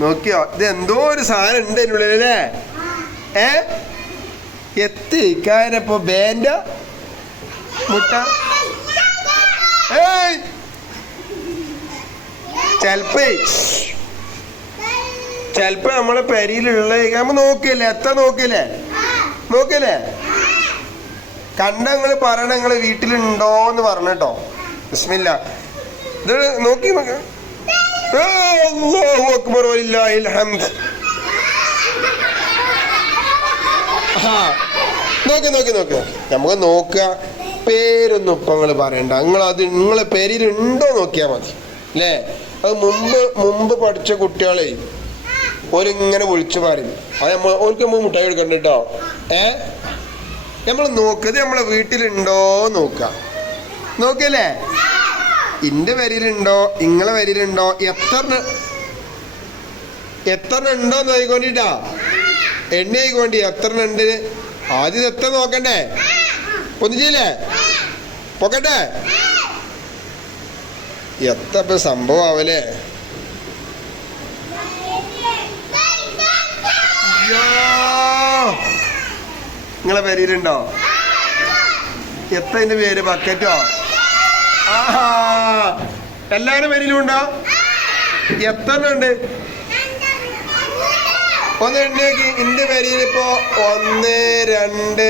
നോക്കിയോ ഇത് എന്തോ ഒരു സാധനം ഉണ്ട് അതിനുള്ളിൽ ഉള്ളിലല്ലേ ഏ? എത്തിക്കാരപ്പോ ബേന്റെ മുട്ട? ഏയ്! ചെലപ്പോ ചെലപ്പോ നമ്മളെ പെരിയിലുള്ള നമ്മ നോക്കില്ലേ എത്ര നോക്കില്ലേ നോക്കില്ലേ കണ്ട പറയണങ്ങൾ പറയണ വീട്ടിലുണ്ടോ വീട്ടിലുണ്ടോന്ന് പറഞ്ഞിട്ടോ ബിസ്മില്ല. ഇത് നോക്കി നോക്ക. അക്ബർ ഹംദ്. നോക്ക് നോക്ക് നോക്ക്. നമുക്ക് നോക്കുക. പേരൊന്നും ഇപ്പൊ നിങ്ങൾ പറയണ്ട. നിങ്ങൾ അത് നിങ്ങളെ പേരിൽ ഉണ്ടോ നോക്കിയാ മതി. അല്ലേ? അത് മുമ്പ് മുമ്പ് പഠിച്ച കുട്ടികളെ ഓരിങ്ങനെ വിളിച്ചു പറയും. അത് നമ്മൾ ഓർക്ക് നമ്മൾ മുട്ടായി എടുക്കണ്ട കേട്ടോ. ഏ? നമ്മൾ നോക്കത് നമ്മളെ വീട്ടിലുണ്ടോ നോക്ക നോക്കല്ലേ ഇന്റെ വരിയിലുണ്ടോ ഇങ്ങളെ വരിയിലുണ്ടോ എത്ര എത്ര ഉണ്ടോ എന്ന് ആയിക്കൊണ്ടിട്ടാ? എണ്ണ ആയിക്കോണ്ടി എത്ര ഉണ്ട് ആദ്യം എത്ര നോക്കണ്ടേ? ഒന്നിച്ചില്ലേ പൊക്കട്ടെ? എത്ര ഇപ്പൊ സംഭവം ആവലേ? നിങ്ങളെ പേരിലുണ്ടോ എത്ര പേര്? ബക്കറ്റോ? ആഹാ! എല്ലാരും പേരിലും ഉണ്ടോ എത്ര ഉണ്ട് ഒന്ന് എണ്ണയാക്കി എന്റെ പേരിൽ ഇപ്പോ ഒന്ന് രണ്ട്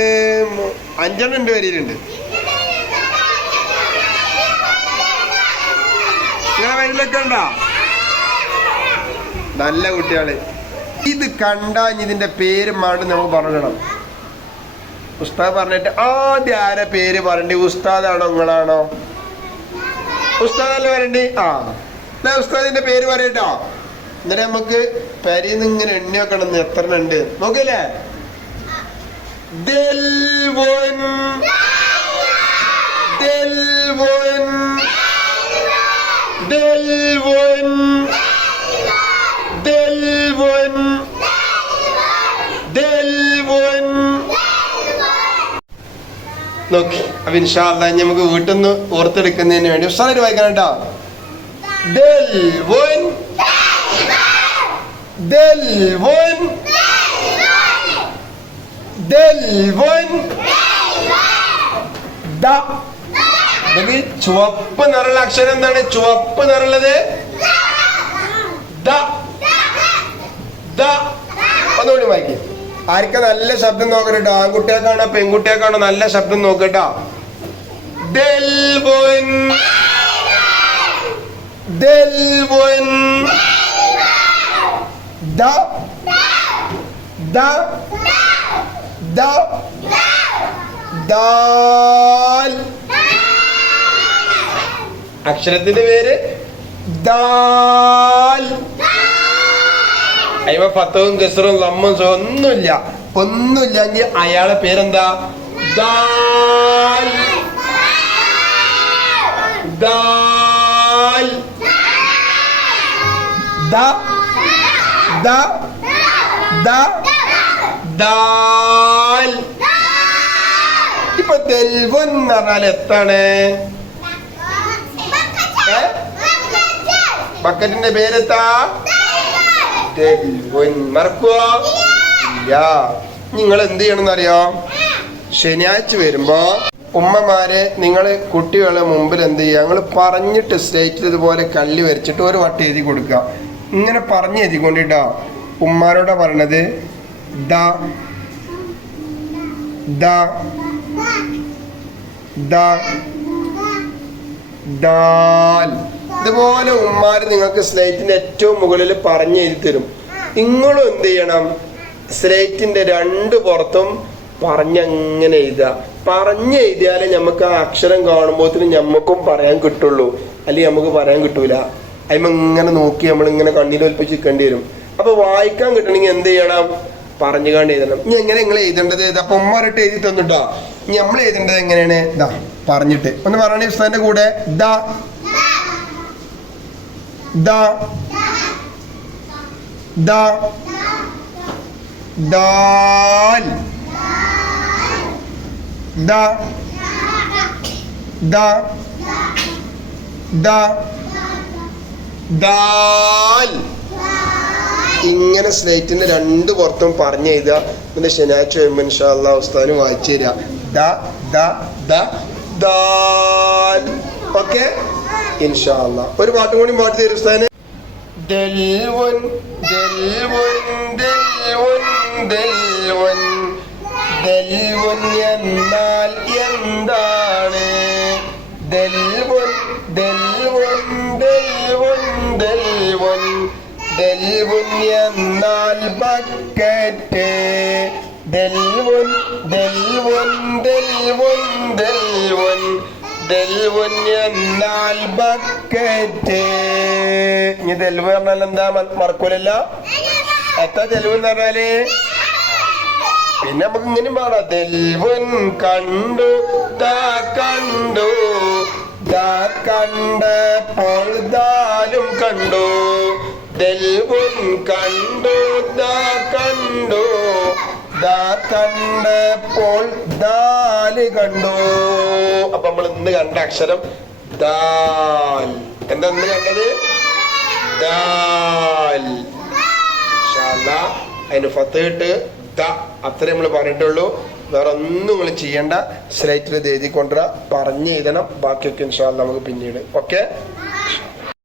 അഞ്ചെണ്ണം എന്റെ പേരിലുണ്ട്. നിങ്ങളെ പേരിലൊക്കെ ഉണ്ടോ? നല്ല കുട്ടികൾ. ഇത് കണ്ടാ ഇതിന്റെ പേര് മാണ്ട് നമ്മൾ പറഞ്ഞിടണം. ഉസ്താദ് പറഞ്ഞിട്ട് ആദ്യം ആരെ പേര് പറഞ്ഞിട്ട് ഉസ്താദാണോ നിങ്ങളാണോ? ഉസ്താദല്ലേ വരണ്ടേ ആ. എന്നാ ഉസ്താദിന്റെ പേര് പറയട്ടോ. എന്നിട്ട് നമുക്ക് പരിന്ന് ഇങ്ങനെ എണ്ണ വെക്കണം എത്ര ഉണ്ട്. നോക്കില്ലേ ഡെൽവോൻ ഡെൽവോൻ ഡെൽവോൻ നോക്കി. അപ്പൊ ഇൻഷാല്ല നമുക്ക് വീട്ടിൽ നിന്ന് ഓർത്തെടുക്കുന്നതിന് വേണ്ടി ഉസ്താദായിട്ട് വായിക്കണം കേട്ടോ. ചുവപ്പ് നിറമുള്ള അക്ഷരം എന്താണ്? ചുവപ്പ് നിറമുള്ളത്? ഒന്നുകൂടി വായിക്കേ. ആർക്കാ നല്ല ശബ്ദം നോക്കട്ടോ ആൺകുട്ടിയൊക്കെയാണോ പെൺകുട്ടിയൊക്കെയാണോ നല്ല ശബ്ദം നോക്കട്ടോ? ദ ദ ദ അക്ഷരത്തിന്റെ പേര്? ദാൽ അയ്യ ഫത്തവും കെസറും ലമ്മും ഒന്നുമില്ല. ഒന്നുമില്ലെങ്കിൽ അയാളെ പേരെന്താ? ദാൽ. ദാൽ. ദ. ദ. ദ. ദാൽ. ഇപ്പൊ ദൽവൻ എന്ന് പറഞ്ഞാൽ എത്താണ്? ബക്കറ്റിന്റെ പേരെത്താ? മറക്കുവോ? ഇല്ല. നിങ്ങൾ എന്ത് അറിയോ ശനിയാഴ്ച വരുമ്പോ ഉമ്മമാരെ നിങ്ങൾ കുട്ടികളെ മുമ്പിൽ എന്ത് ചെയ്യുക? ഞങ്ങൾ പറഞ്ഞിട്ട് സ്റ്റേറ്റിൽ ഇതുപോലെ കള്ളി വരച്ചിട്ട് ഒരു വട്ടം എഴുതി കൊടുക്കുക. ഇങ്ങനെ പറഞ്ഞ് എഴുതിക്കൊണ്ടിട്ടോ ഉമ്മാരോടാ പറയണത്? ദ ദ ദ ദാൽ. ഇതുപോലെ ഉമ്മാര് നിങ്ങൾക്ക് സ്ലേറ്റിന്റെ ഏറ്റവും മുകളിൽ പറഞ്ഞു എഴുതി തരും. നിങ്ങളും എന്ത് ചെയ്യണം? സ്ലേറ്റിന്റെ രണ്ട് പുറത്തും പറഞ്ഞങ്ങനെ എഴുതുക. പറഞ്ഞ് എഴുതിയാലേ നമുക്ക് ആ അക്ഷരം കാണുമ്പോഴത്തേനും നമുക്കും പറയാൻ കിട്ടുള്ളൂ. അല്ലെങ്കിൽ നമുക്ക് പറയാൻ കിട്ടൂല. അതിമ ഇങ്ങനെ നോക്കി കണ്ണിൽ ഒലിപ്പിച്ച് നിൽക്കേണ്ടി വരും. അപ്പൊ വായിക്കാൻ കിട്ടണമെങ്കിൽ എന്ത് ചെയ്യണം? പറഞ്ഞു കണ്ട് എഴുതണം. ഇനി എങ്ങനെ നിങ്ങൾ എഴുതേണ്ടത്? അപ്പൊ ഉമ്മാരിട്ട് എഴുതി തന്നിട്ടോ ഇനി നമ്മൾ എഴുതേണ്ടത് എങ്ങനെയാണ്? ഇതാ പറഞ്ഞിട്ട്. ഒന്ന് പറയണേ ഉസ്താന്റെ കൂടെ. ദാ ദാ ദ ദാൽ ദ ദ ദ ദാൽ ഇങ്ങനെ സ്ലേറ്റിന് രണ്ട് പുറത്തും പറഞ്ഞു എഴുതുക. എന്നിട്ട് ശനിയാഴ്ച വരുമ്പോൾ ഇൻഷാല്ലാ ഉസ്താദിന് വായിച്ചു തരിക ദ ദ ദ ദാൽ. ഓക്കെ? ഇൻഷാല്ലാ ഒരു പാട്ടും കൂടി പാട്ട് തരും ഉസ്താദിന്. ദൽവൻ ദൽവൻ ദൽവൻ ദൽവൻ. ദൽവൻ എന്നാൽ എന്താണ്? എന്നാൽ ബക്കറ്റ്. ദൽവൻ ദൽവൻ ദൽവൻ ദൽവൻ. ഇനി ദൽവ് പറഞ്ഞാൽ എന്താ? മറക്കൂലല്ല? എത്ര ദൽവ് എന്ന് പറഞ്ഞാൽ? പിന്നെ നമുക്ക് ഇങ്ങനെ പാടാം. ദൽവൻ കണ്ടു താ കണ്ടു താ കണ്ടപ്പോൾ ദാലും കണ്ടു. കണ്ടപ്പോൾ കണ്ടു. അപ്പൊ നമ്മൾ ഇന്ന് കണ്ട അക്ഷരം ദാൽ. എന്താ കണ്ടത്? ദാൽ. അതിന് ഫത്ത് ഇട്ട് ദ. അത്രേ നമ്മൾ പറഞ്ഞിട്ടുള്ളൂ. വേറെ ഒന്നും നിങ്ങൾ ചെയ്യേണ്ട. സ്ലൈറ്റിൽ എഴുതി കൊണ്ടുവരാ പറഞ്ഞ് എഴുതണം. ബാക്കിയൊക്കെ ഇൻഷാല്ല നമുക്ക് പിന്നീട്. ഓക്കെ